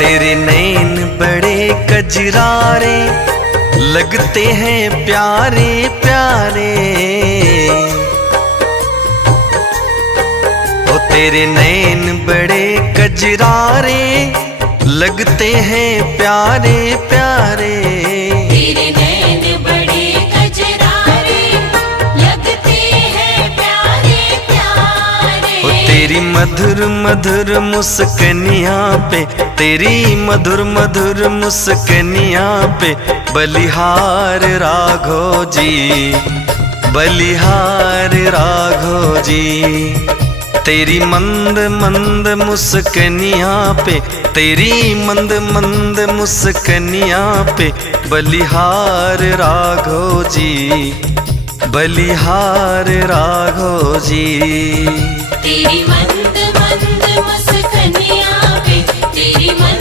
तेरे नैन बड़े कजरारे लगते हैं प्यारे प्यारे। ओ तेरे नैन बड़े कजरारे लगते हैं प्यारे प्यारे। तेरे नैन बड़े कजरारे लगते हैं प्यारे प्यारे। ओ तेरी मधुर मधुर मुस्कनिया पे, तेरी मधुर मधुर मुस्कनिया पे बलिहार राघो जी, बलिहार राघो जी। तेरी मंद मंद मुस्कनिया पे, तेरी मंद मंद मुस्कनिया पे बलिहार राघो जी, बलिहार राघो जी। तेरी मंद मंद मुस्कनिया पे, तेरी मंद